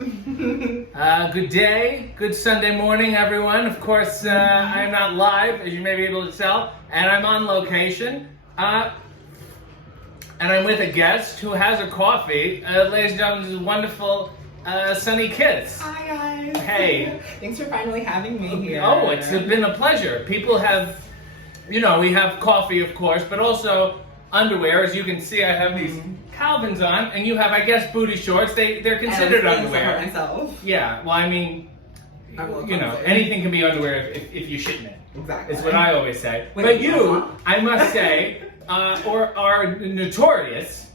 Good day, good Sunday morning, everyone. Of course, I am not live, as you may be able to tell, and I'm on location. And I'm with a guest who has a coffee. Ladies and gentlemen, this is wonderful Sonny Kiss. Hi, guys. Hey. Thanks for finally having me here. Oh, it's been a pleasure. People have, we have coffee, of course, but also underwear. As you can see, I have these Calvins on, and you have, I guess, booty shorts. They're considered underwear. Myself. Yeah, well, I mean, anything can be underwear if you shit in it. Exactly. It's what I always say. Wait, but you, I must say, are notorious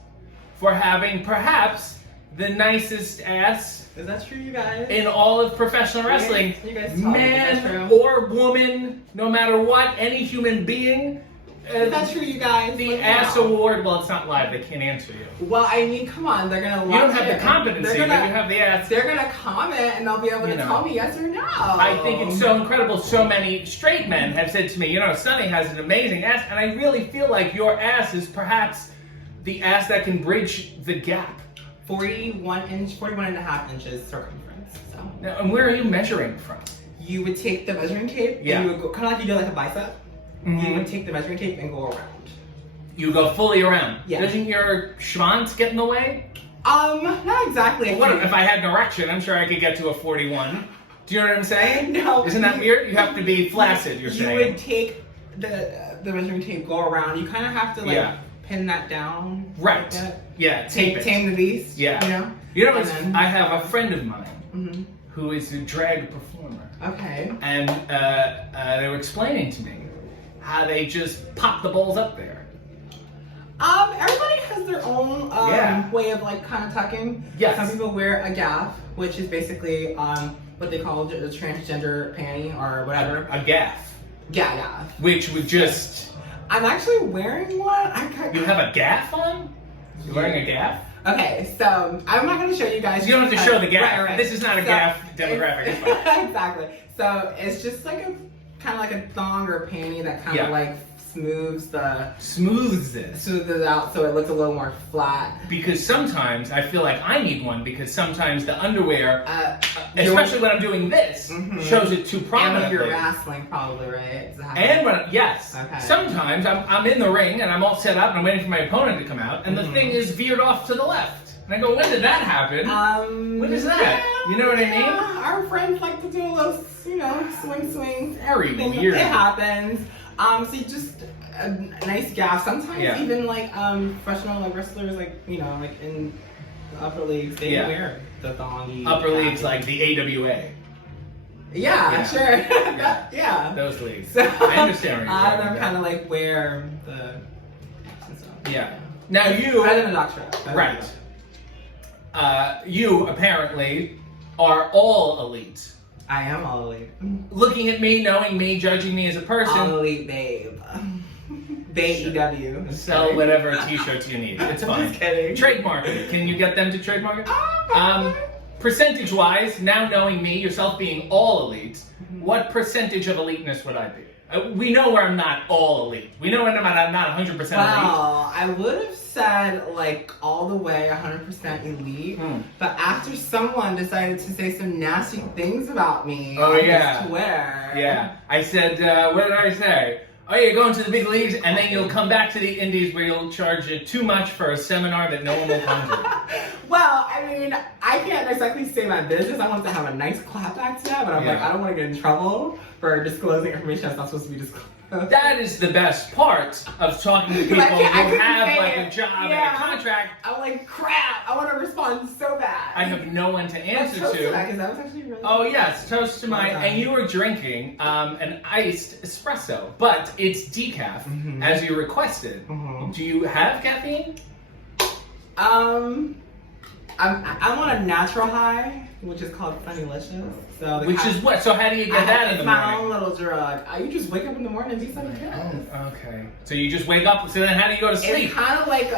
for having perhaps the nicest ass. Is that true, you guys? In all of professional wrestling. You guys tell me, is that Man true? or woman, no matter what, any human being. Is that true, you guys? The ass award, well, it's not live, they can't answer you. Well, I mean, come on, they're gonna watch You don't have it. the competency, but you have the ass. They're gonna comment and they'll be able to tell me yes or no. I think it's so incredible. So many straight men have said to me, Sonny has an amazing ass, and I really feel like your ass is perhaps the ass that can bridge the gap. 41 and a half inches circumference. So. Now, and where are you measuring from? You would take the measuring tape and you would go, kind of like you do like a bicep. You would take the measuring tape and go around. You go fully around. Yeah. Doesn't your schwanz get in the way? Not exactly. What if I had an erection? I'm sure I could get to a 41. Do you know what I'm saying? No. Isn't that weird? You have to be flaccid, you're saying. You would take the measuring tape, go around. You kind of have to pin that down. Right. Like yeah, tape it. Tame the beast. Yeah. You know, I have a friend of mine who is a drag performer. Okay. And they were explaining to me how they just pop the balls up there. Everybody has their own way of kind of tucking. Yes. Some people wear a gaff, which is basically what they call the transgender panty or whatever. A gaff. Yeah, gaff. Which would just... I'm actually wearing one. You have a gaff on? You're wearing a gaff? Okay, so I'm not going to show you guys. You don't have to show the gaff. Right. This is not a gaff demographic. Exactly. So it's just like a kind of like a thong or panty that kind of like smooths it out so it looks a little more flat. Because sometimes I feel like I need one because sometimes the underwear, especially when I'm doing this, shows it too prominently. And when you're wrestling, probably, right? And when, yes. Okay. Sometimes I'm in the ring and I'm all set up and I'm waiting for my opponent to come out and the thing is veered off to the left. And I go, when did that happen? When is that? Yeah, you know what I mean? Our friends like to do a little, swing. Very thing. weird. It happens. So you just a nice gaff. Sometimes even professional wrestlers like in the upper leagues they wear the thongy. Upper leagues like the AWA. Yeah, sure. Yeah. Those leagues. So, I understand what you're them kind of like wear the. Yeah. Now you. Better than a doctor. Right. You apparently are all elite. I am all elite. Looking at me, knowing me, judging me as a person. All elite, babe. Babe EW. Sell whatever t-shirts you need. It's fine. Just kidding. Trademark it. Can you get them to trademark it? Oh, percentage-wise, now knowing me, yourself being all elite, what percentage of eliteness would I be? We know where I'm not all elite. We know when I'm not 100% elite. Well, I would have said all the way 100% elite, but after someone decided to say some nasty things about me on Twitter. Yeah. I said, what did I say? Oh, you're going to the big leagues, and then you'll come back to the indies where you'll charge you too much for a seminar that no one will come to. Well, I mean, I can't exactly say my business. I want to have a nice clapback to that, but I'm I don't want to get in trouble for disclosing information that's not supposed to be disclosed. That is the best part of talking to people who have a job and a contract. I'm like, crap, I want to respond so bad. I have no one to answer to. That, 'cause that was actually really Oh yes, toast to mine. And you were drinking an iced espresso, but it's decaf as you requested. Do you have caffeine? I'm on a natural high, which is called Funnylicious. So is what? So how do you get that in the morning? It's my own little drug. You just wake up in the morning and do something good. Oh, okay. So you just wake up. So then how do you go to sleep? It's kind of like,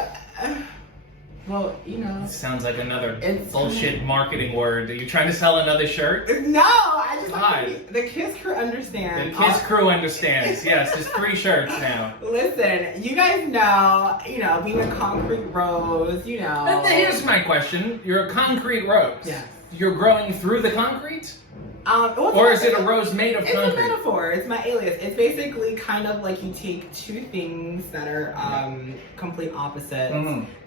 It sounds like another bullshit marketing word. Are you trying to sell another shirt? No, I just the Kiss crew understands. The Kiss crew understands. Yes, there's 3 shirts now. Listen, you guys know, being a concrete rose, Here's my question. You're a concrete rose. Yes. you're growing through the concrete? Well, or is it a rose made of concrete? It's a metaphor. It's my alias. It's basically kind of like you take two things that are complete opposites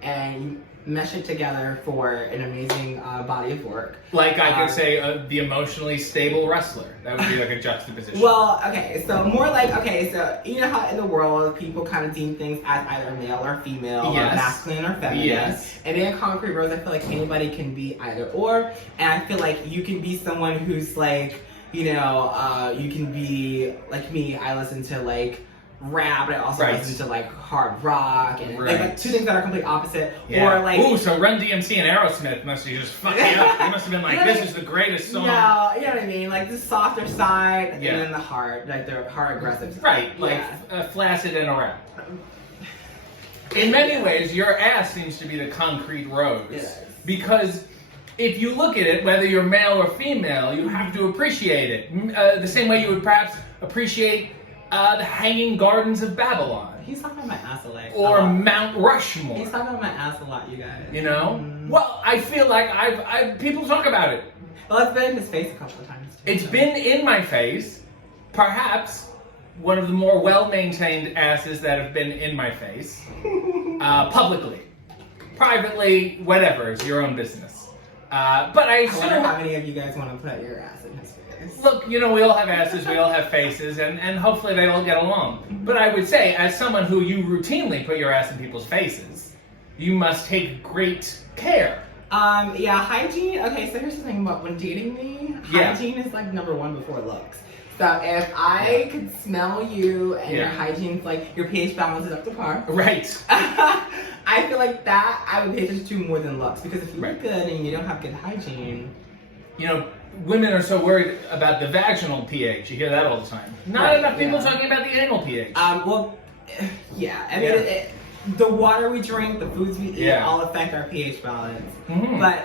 and you mesh it together for an amazing body of work. Like I could say the emotionally stable wrestler. That would be like a juxtaposition. Well, okay, so more like, so you know how in the world people kind of deem things as either male or female, or masculine or feminine. Yes. And in Concrete Rose, I feel like anybody can be either or. And I feel like you can be someone who's like, you can be like me. I listen to like rap, but I also listen to like hard rock and like two things that are complete opposite. Yeah. Or like, so Run DMC and Aerosmith must have just fucked me up. They must have been like, this is the greatest song. No, you know what I mean? Like the softer side and then the hard, like the hard aggressive side. Right, like flaccid and a rap. In many ways, your ass seems to be the concrete rose. Yes. Because if you look at it, whether you're male or female, you have to appreciate it. The same way you would perhaps appreciate the Hanging Gardens of Babylon. He's talking about my ass a lot. Or Mount Rushmore. He's talking about my ass a lot, you guys. You know? Well, I feel like I've people talk about it. Well, it's been in his face a couple of times too. It's been in my face. Perhaps one of the more well-maintained asses that have been in my face. Publicly. Privately, whatever. It's your own business. But I wonder how many of you guys want to put your ass in his face. Look, we all have asses, we all have faces, and hopefully they all get along. But I would say, as someone who you routinely put your ass in people's faces, you must take great care. Hygiene. Okay, so here's the thing about when dating me, hygiene is like number one before looks. So if I could smell you and your hygiene's like, your pH balance is up to par. Right. I feel like that I would pay attention to more than looks, because if you look good and you don't have good hygiene. Women are so worried about the vaginal pH. You hear that all the time. Not enough people talking about the anal pH. The water we drink, the foods we eat, all affect our pH balance. But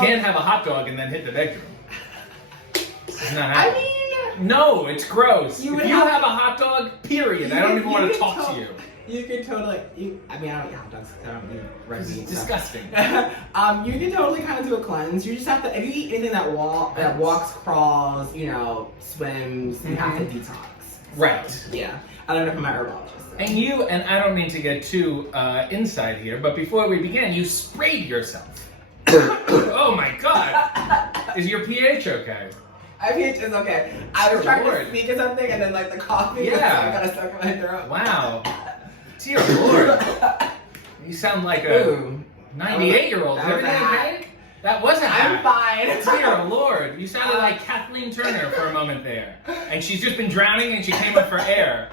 can't have a hot dog and then hit the bedroom. It's not happening. No, it's gross. If you have a hot dog, period. I don't even want to talk to you. You can totally, I don't eat hot dogs because I don't eat red meat. It's disgusting. You can totally kind of do a cleanse. You just have to, if you eat anything that walks, crawls, swims, you have to detox. Right. Yeah. I learned it from my herbologist. So. And I don't mean to get too inside here, but before we began, you sprayed yourself. Oh my God. Is your pH okay? My pH is okay. I was trying to speak or something, and then like the coffee got stuck in my throat. Wow. Dear Lord. You sound like a 98-year-old. Is everything okay? That wasn't I'm fine. Dear Lord. You sounded like Kathleen Turner for a moment there. And she's just been drowning and she came up for air.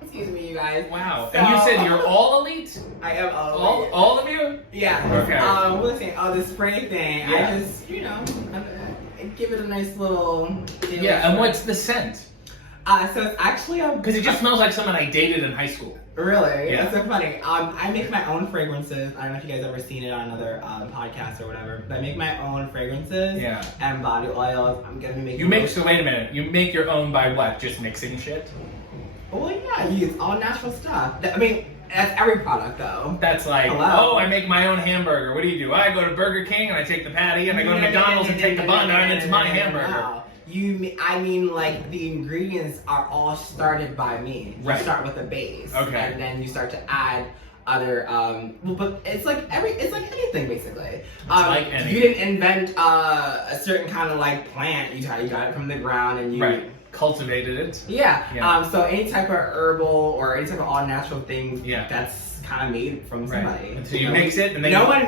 Excuse me, you guys. Wow. So, and you said you're all elite? I am all elite. All of you? Yeah. Okay. Listen, the spray thing. Yeah. I just, give it a nice little... and what's the scent? So it's actually because it just smells like someone I dated in high school. Really? Yeah. That's so funny. I make my own fragrances. I don't know if you guys ever seen it on another podcasts or whatever, but I make my own fragrances. Yeah. And body oils. I'm gonna be making. So wait a minute. You make your own by what? Just mixing shit? Well, yeah. You use all natural stuff. That's every product though. That's like, I make my own hamburger. What do you do? I go to Burger King and I take the patty, and I go to McDonald's and take the bun, and it's my hamburger. No. Like the ingredients are all started by me. You start with a base, and then you start to add other. But it's like anything basically. Like anything. You didn't invent a certain kind of like plant. You got it from the ground, and you cultivated it. Yeah. So any type of herbal or any type of all natural thing. That's kind of made from somebody. Right. So you mix it, and then no one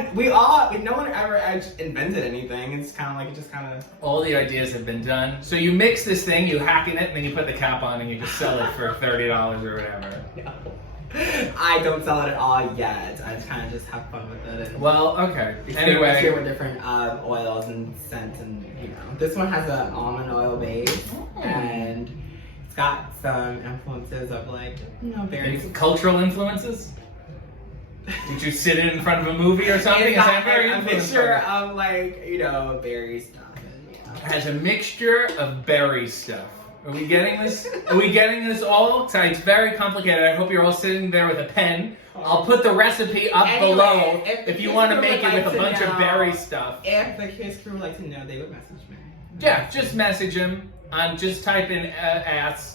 ever invented anything. It's kind of like it just kind of. All the ideas have been done. So you mix this thing, you hack in it, and then you put the cap on, and you just sell it for $30 or whatever. No. I don't sell it at all yet. I kind of just have fun with it. And anyway, experiment with different oils and scents, and this one has an almond oil base, and it's got some influences of berries. Cultural influences. Did you sit in front of a movie or something? It's a mixture of berry stuff. It has a mixture of berry stuff. Are we getting this? Are we getting this all? Sorry, it's very complicated. I hope you're all sitting there with a pen. I'll put the recipe up below if you want to make it with a bunch of berry stuff. If the Kiss crew would like to know, they would message me. Yeah, just message him. Just type in ass.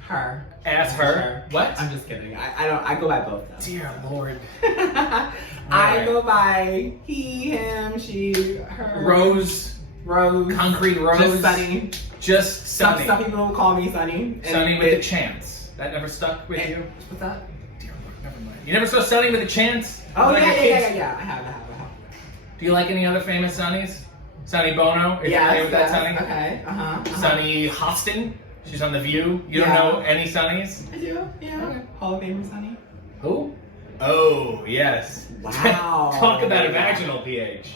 Her. Ask her. What? I'm just kidding. I go by both though. Dear Lord. I go by he, him, she, her. Rose. Concrete Rose. Just Sonny. Just Sonny. Some people will call me Sonny. Sonny with a chance. That never stuck with you? What's that? Dear Lord, never mind. You never saw Sonny with a chance? Oh, Like yeah. I have. Do you like any other famous Sonnies? Sonny Bono? Is Yes, with that Sonny? Okay. Sonny Hostin? She's on The View. You don't know any Sonnies? I do. Yeah. Okay. Hall of Famer Sonny. Who? Oh, yes. Wow. Talk about a vaginal pH.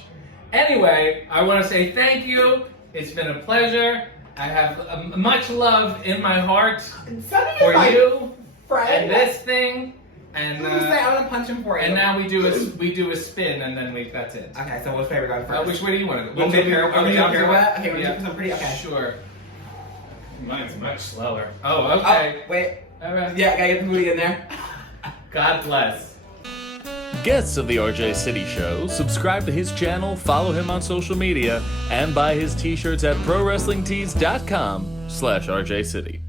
Anyway, I want to say thank you. It's been a pleasure. I have much love in my heart Sonny for you friend. and this thing. And I want to punch him for you. and now we do a spin and then that's it. Okay, so which way we're going first? Which way do you want to go? We'll do pirouette. Are we We'll up do to pirouette? it? Okay, we're doing something pretty. Okay. Sure. Mine's much slower. Oh, okay. Oh, wait. All right. Yeah, gotta get the booty in there. God bless. Guests of the RJ City Show, subscribe to his channel, follow him on social media, and buy his t-shirts at prowrestlingtees.com/RJ City.